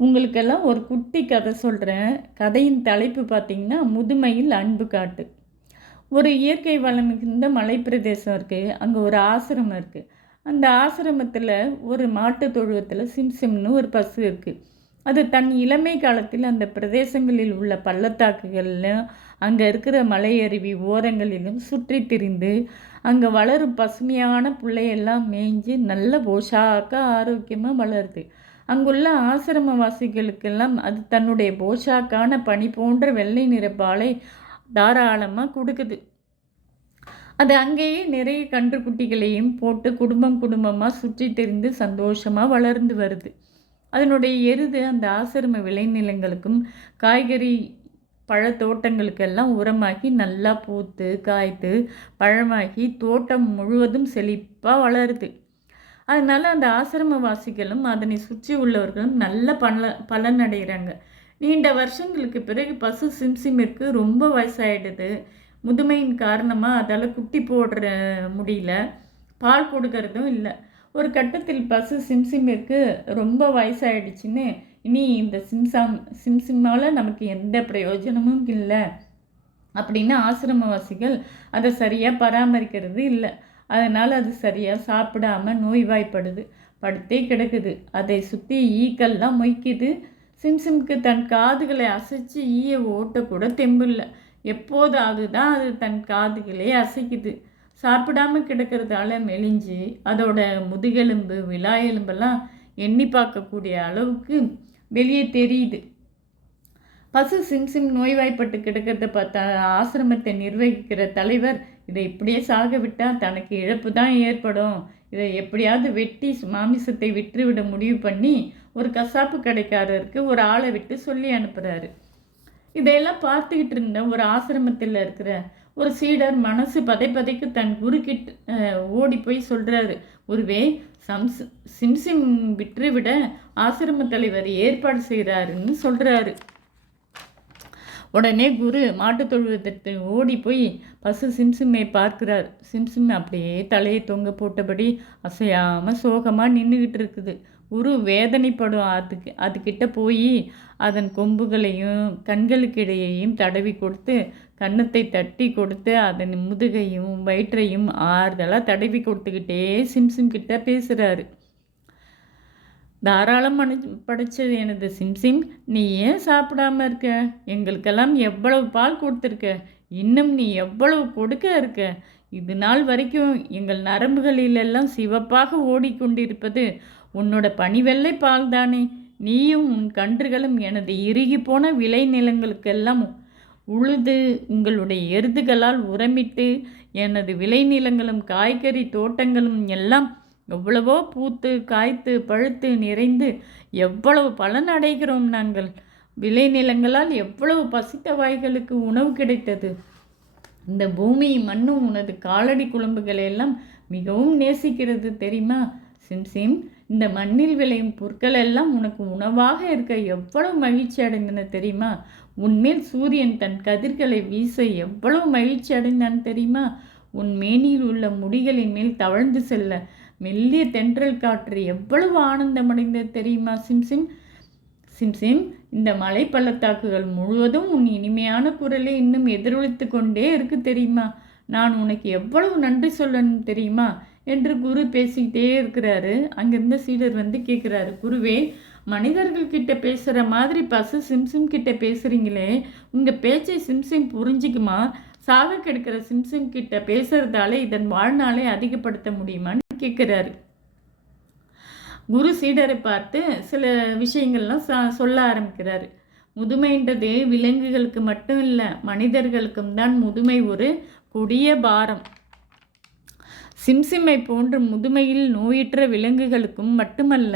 உங்களுக்கெல்லாம் ஒரு குட்டி கதை சொல்கிறேன். கதையின் தலைப்பு பார்த்தீங்கன்னா, முதுமையில் அன்பு காட்டு. ஒரு இயற்கை வளம் மிகுந்த மலைப்பிரதேசம் இருக்குது. அங்கே ஒரு ஆசிரமம் இருக்குது. அந்த ஆசிரமத்தில் ஒரு மாட்டுத் தொழுவத்தில் சிம்சிம்னு ஒரு பசு இருக்குது. அது தன் இளமை காலத்தில் அந்த பிரதேசங்களில் உள்ள பள்ளத்தாக்குகளிலும் அங்கே இருக்கிற மலையருவி ஓரங்களிலும் சுற்றி திரிந்து அங்கே வளரும் பசுமையான புல்லையெல்லாம் மேய்ஞ்சு நல்ல போஷாக்க ஆரோக்கியமாக வளருது. அங்குள்ள ஆசிரமவாசிகளுக்கெல்லாம் அது தன்னுடைய போஷாக்கான பனி போன்ற வெள்ளை நிற பாலை தாராளமாக கொடுக்குது. அது அங்கேயே நிறைய கன்றுக்குட்டிகளையும் போட்டு குடும்பம் குடும்பமாக சுற்றி திரிந்து சந்தோஷமாக வளர்ந்து வருது. அதனுடைய எருது அந்த ஆசிரம விளைநிலங்களுக்கும் காய்கறி பழத்தோட்டங்களுக்கெல்லாம் உரமாகி நல்லா பூத்து காய்த்து பழமாகி தோட்டம் முழுவதும் செழிப்பாக வளருது. அதனால் அந்த ஆசிரமவாசிகளும் அதனை சுற்றி உள்ளவர்களும் நல்ல பலனடைகிறாங்க. நீண்ட வருஷங்களுக்கு பிறகு பசு சிம்சிமிற்கு ரொம்ப வயசாகிடுது. முதுமையின் காரணமாக அதால் குட்டி போடுற முடியல, பால் கொடுக்கறதும் இல்லை. ஒரு கட்டத்தில் பசு சிம்சிமிற்கு ரொம்ப வயசாகிடுச்சின்னு, இனி இந்த சிம்சிம்மால் நமக்கு எந்த பிரயோஜனமும் இல்லை அப்படின்னு ஆசிரமவாசிகள் அதை சரியாக பராமரிக்கிறது இல்லை. அதனால் அது சரியாக சாப்பிடாம நோய்வாய்ப்படுது, படுத்தே கிடக்குது. அதை சுற்றி ஈக்கெல்லாம் மொய்க்குது. சிம்சிம்க்கு தன் காதுகளை அசைச்சு ஈய ஓட்டக்கூட தெம்பில்லை. எப்போதாவது தான் அது தன் காதுகளே அசைக்குது. சாப்பிடாம கிடக்கிறதால மெலிஞ்சு அதோட முதுகெலும்பு விலா எலும்பெல்லாம் எண்ணி பார்க்கக்கூடிய அளவுக்கு வெளியே தெரியுது. பசு சிம்சிம் நோய்வாய்ப்பட்டு கிடக்கிறத பார்த்தா ஆசிரமத்தை நிர்வகிக்கிற தலைவர், இதை இப்படியே சாக விட்டால் தனக்கு இழப்பு தான் ஏற்படும், இதை எப்படியாவது வெட்டி மாமிசத்தை விற்றுவிட முடிவு பண்ணி ஒரு கசாப்பு கடைக்காரருக்கு ஒரு ஆளை விட்டு சொல்லி அனுப்புகிறாரு. இதையெல்லாம் பார்த்துக்கிட்டு இருந்த ஒரு ஆசிரமத்தில் இருக்கிற ஒரு சீடர் மனசு பதைக்கு தன் குருக்கிட்ட ஓடி போய் சொல்கிறாரு. ஒருவே சிம்சிம் விற்றுவிட ஆசிரம தலைவர் ஏற்பாடு செய்கிறாருன்னு சொல்கிறாரு. உடனே குரு மாட்டுத் தொழுவத்திற்கு ஓடி போய் பசு சிம்சிம்மை பார்க்கிறார். சிம்சிம் அப்படியே தலையை தொங்க போட்டபடி அசையாமல் சோகமாக நின்றுக்கிட்டு இருக்குது. குரு வேதனைப்படும் அதுக்கிட்ட போய் அதன் கொம்புகளையும் கண்களுக்கு இடையையும் தடவி கொடுத்து கன்னத்தை தட்டி கொடுத்து அதன் முதுகையும் வயிற்றையும் ஆறுதலாக தடவி கொடுத்துக்கிட்டே சிம்சிம் கிட்ட பேசுகிறாரு. தாராளம் படைச்சது எனது சிம்சிம், நீ ஏன் சாப்பிடாம இருக்க? எங்களுக்கெல்லாம் எவ்வளவு பால் கொடுத்துருக்க, இன்னும் நீ எவ்வளவு கொடுக்க இருக்க. இது நாள் வரைக்கும் எங்கள் நரம்புகளிலெல்லாம் சிவப்பாக ஓடிக்கொண்டிருப்பது உன்னோட பனிவெள்ளை பால் தானே. நீயும் உன் கன்றுகளும் எனது இறுகி போன விளை நிலங்களுக்கெல்லாம் உழுது உங்களுடைய எருதுகளால் உரமிட்டு எனது விளைநிலங்களும் காய்கறி தோட்டங்களும் எல்லாம் எவ்வளவோ பூத்து காய்த்து பழுத்து நிறைந்து எவ்வளவு பலன் அடைகிறோம் நாங்கள். விளைநிலங்களால் எவ்வளவு பசித்த வாய்களுக்கு உணவு கிடைத்தது. இந்த பூமி மண்ணும் உனது காலடி குழம்புகளெல்லாம் மிகவும் நேசிக்கிறது தெரியுமா சிம்சிம். இந்த மண்ணில் விளையும் புற்கள் எல்லாம் உனக்கு உணவாக இருக்க எவ்வளவு மகிழ்ச்சி அடைந்தன தெரியுமா. உன்மேல் சூரியன் தன் கதிர்களை வீச எவ்வளவு மகிழ்ச்சி அடைந்தான் தெரியுமா. உன் மேனியில் உள்ள முடிகளின் மேல் தவழ்ந்து செல்ல மெல்லிய தென்றல் காற்று எவ்வளவு ஆனந்தமடைந்தது தெரியுமா சிம்சிம். சிம்சிம், இந்த மலை பள்ளத்தாக்குகள் முழுவதும் உன் இனிமையான குரலை இன்னும் எதிரொலித்து கொண்டே இருக்கு தெரியுமா. நான் உனக்கு எவ்வளவு நன்றி சொல்லணும் தெரியுமா என்று குரு பேசிக்கிட்டே இருக்கிறாரு. அங்கிருந்த சீடர் வந்து கேட்குறாரு, குருவே, மனிதர்கள்கிட்ட பேசுகிற மாதிரி பசு சிம்சிம் கிட்ட பேசுகிறீங்களே, உங்கள் பேச்சை சிம்சிம் புரிஞ்சிக்குமா? சாக கெடுக்கிற சிம்சிம் கிட்ட பேசுகிறதால இதன் வாழ்நாளை அதிகப்படுத்த முடியுமான்னு கேட்குறாரு. குரு சீடரை பார்த்து சில விஷயங்கள்லாம் சொல்ல ஆரம்பிக்கிறாரு. முதுமைன்றது விலங்குகளுக்கு மட்டும் இல்லை, மனிதர்களுக்கும் தான் முதுமை ஒரு கொடிய பாரம். சிம்சிம்மை போன்ற முதுமையில் நோயுற்ற விலங்குகளுக்கும் மட்டுமல்ல,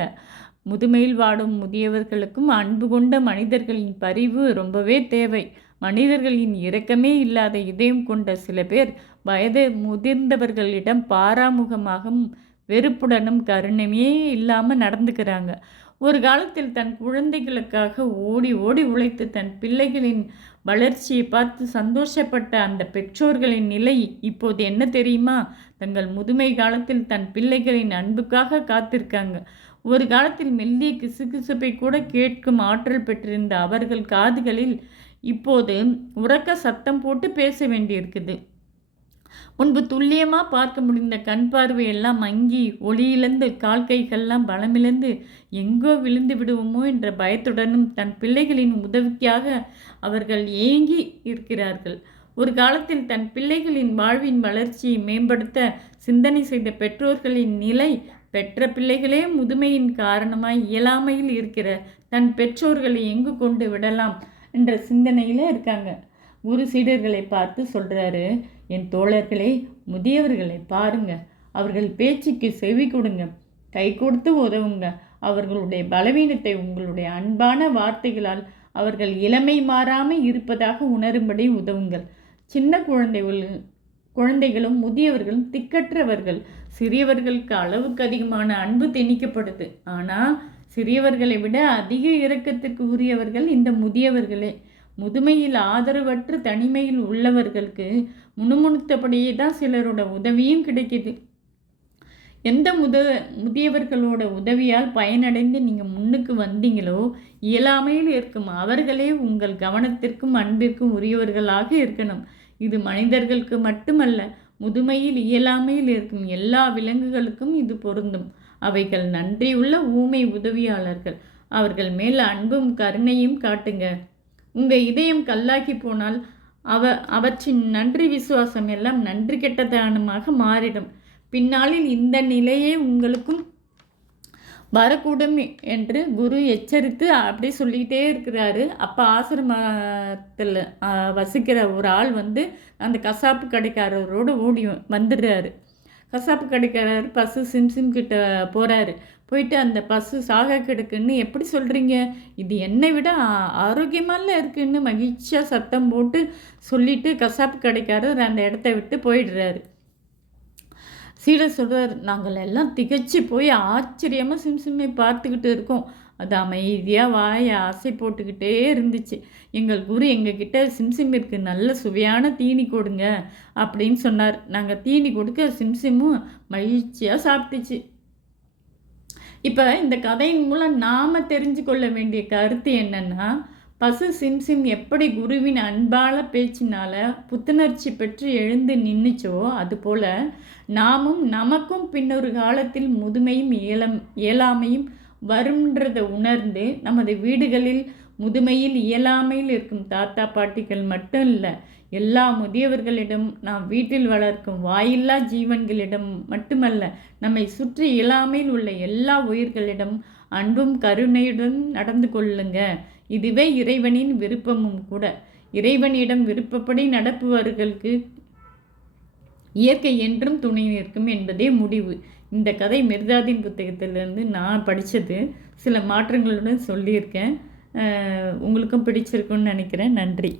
முதுமையில் வாடும் முதியவர்களுக்கும் அன்பு கொண்ட மனிதர்களின் பரிவு ரொம்பவே தேவை. மனிதர்களின் இரக்கமே இல்லாத இதயம் கொண்ட சில பேர் வயது முதிர்ந்தவர்களிடம் பாராமுகமாகவும் வெறுப்புடனும் கருணையே இல்லாமல் நடந்துக்கிறாங்க. ஒரு காலத்தில் தன் குழந்தைகளுக்காக ஓடி ஓடி உழைத்து தன் பிள்ளைகளின் வளர்ச்சியை பார்த்து சந்தோஷப்பட்ட அந்த பெற்றோர்களின் நிலை இப்போது என்ன தெரியுமா? தங்கள் முதுமை காலத்தில் தன் பிள்ளைகளின் அன்புக்காக காத்திருக்காங்க. ஒரு காலத்தில் மெல்லிய கிசுகிசுப்பை கூட கேட்கும் ஆற்றல் பெற்றிருந்த அவர்கள் காதுகளில் இப்போது உரக்க சத்தம் போட்டு பேச வேண்டியிருக்குது. முன்பு துல்லியமாக பார்க்க முடிந்த கண் பார்வையெல்லாம் மங்கி ஒளியிழந்து கால் கைகள்லாம் பலமிழந்து எங்கோ விழுந்து விடுவோமோ என்ற பயத்துடனும் தன் பிள்ளைகளின் உதவிக்காக அவர்கள் ஏங்கி இருக்கிறார்கள். ஒரு காலத்தில் தன் பிள்ளைகளின் வாழ்வின் வளர்ச்சியை மேம்படுத்த சிந்தனை செய்த பெற்றோர்களின் நிலை, பெற்ற பிள்ளைகளே முதுமையின் காரணமாய் இயலாமையில் இருக்கிற தன் பெற்றோர்களை எங்கு கொண்டு விடலாம் என்ற சிந்தனையில் இருக்காங்க. குரு சீடர்களை பார்த்து சொல்கிறாரு, என் தோழர்களே, முதியவர்களை பாருங்க, அவர்கள் பேச்சுக்கு செவி கொடுங்க, கை கொடுத்து உதவுங்க. அவர்களுடைய பலவீனத்தை உங்களுடைய அன்பான வார்த்தைகளால் அவர்கள் இளமை மாறாமல் இருப்பதாக உணரும்படி உதவுங்கள். சின்ன குழந்தைகளும் முதியவர்களும் திக்கற்றவர்கள். சிறியவர்களுக்கு அளவுக்கு அதிகமான அன்பு திணிக்கப்படுது. ஆனால் சிறியவர்களை விட அதிக இரக்கத்திற்கு உரியவர்கள் இந்த முதியவர்களே. முதுமையில் ஆதரவற்று தனிமையில் உள்ளவர்களுக்கு முணுமுணுத்தபடியே தான் சிலரோட உதவியும் கிடைக்கிது. எந்த முதியவர்களோட உதவியால் பயனடைந்து நீங்கள் முன்னுக்கு வந்தீங்களோ, இயலாமையில் இருக்கும் அவர்களே உங்கள் கவனத்திற்கும் அன்பிற்கும் உரியவர்களாக இருக்கணும். இது மனிதர்களுக்கு மட்டுமல்ல, முதுமையில் இயலாமையில் இருக்கும் எல்லா விலங்குகளுக்கும் இது பொருந்தும். அவைகள் நன்றியுள்ள ஊமை உதவியாளர்கள். அவர்கள் மேல் அன்பும் கருணையும் காட்டுங்க. உங்கள் இதயம் கல்லாகி போனால் அவற்றின் நன்றி விசுவாசம் எல்லாம் நன்றி கெட்டதானமாக மாறிடும். பின்னாளில் இந்த நிலையே உங்களுக்கும் வரக்கூடும் என்று குரு எச்சரித்து அப்படி சொல்லிகிட்டே இருக்கிறாரு. அப்போ ஆசிரமத்தில் வசிக்கிற ஒரு ஆள் அந்த கசாப்பு கடைக்காரரோடு ஓடி வந்துடுறாரு. கசாப்பு கடைக்காரர் பசு சிம்சிம் கிட்ட போகிறாரு. போயிட்டு அந்த பசு சாக கிடக்குன்னு எப்படி சொல்கிறீங்க, இது என்னை விட ஆரோக்கியமால இருக்குன்னு மகிழ்ச்சியாக சத்தம் போட்டு சொல்லிவிட்டு கசாப்பு கடைக்காரர் அந்த இடத்த விட்டு போயிடுறாரு. சீடர் சொல்கிறார், நாங்கள் எல்லாம் திகைச்சு போய் ஆச்சரியமாக சிம்சிம்மை பார்த்துக்கிட்டு இருக்கோம். அது அமைதியாக வாயை ஆசை போட்டுக்கிட்டே இருந்துச்சு. எங்கள் குரு எங்ககிட்ட சிம்சிம்மிற்கு நல்ல சுவையான தீனி கொடுங்க அப்படின்னு சொன்னார். நாங்கள் தீனி கொடுக்க சிம்சிம்மும் மகிழ்ச்சியாக சாப்பிட்டுச்சு. இப்போ இந்த கதையின் மூலம் நாம் தெரிஞ்சு கொள்ள வேண்டிய கருத்து என்னென்னா, பசு சிம்சிம் எப்படி குருவின் அன்பான பேச்சினால் புத்துணர்ச்சி பெற்று எழுந்து நின்றுச்சோ, அதுபோல் நாமும் நமக்கும் பின்னொரு காலத்தில் முதுமையும் இயலாமையும் வரும்ன்றதை உணர்ந்து நமது வீடுகளில் முதுமையில் இயலாமையில் இருக்கும் தாத்தா பாட்டிகள் மட்டும் இல்லை, எல்லா முதியவர்களிடம், நாம் வீட்டில் வளர்க்கும் வாயில்லா ஜீவன்களிடம் மட்டுமல்ல, நம்மை சுற்றி இயலாமையில் உள்ள எல்லா உயிர்களிடம் அன்பும் கருணையுடன் நடந்து கொள்ளுங்க. இதுவே இறைவனின் விருப்பமும் கூட. இறைவனிடம் விருப்பப்படி நடப்பவர்களுக்கு இயற்கை என்றும் துணை நிற்கும் என்பதே முடிவு. இந்த கதை மிர்தாதின் புத்தகத்திலிருந்து நான் படித்தது. சில மாற்றங்களுடன் சொல்லியிருக்கேன். உங்களுக்கும் பிடிச்சிருக்குன்னு நினைக்கிறேன். நன்றி.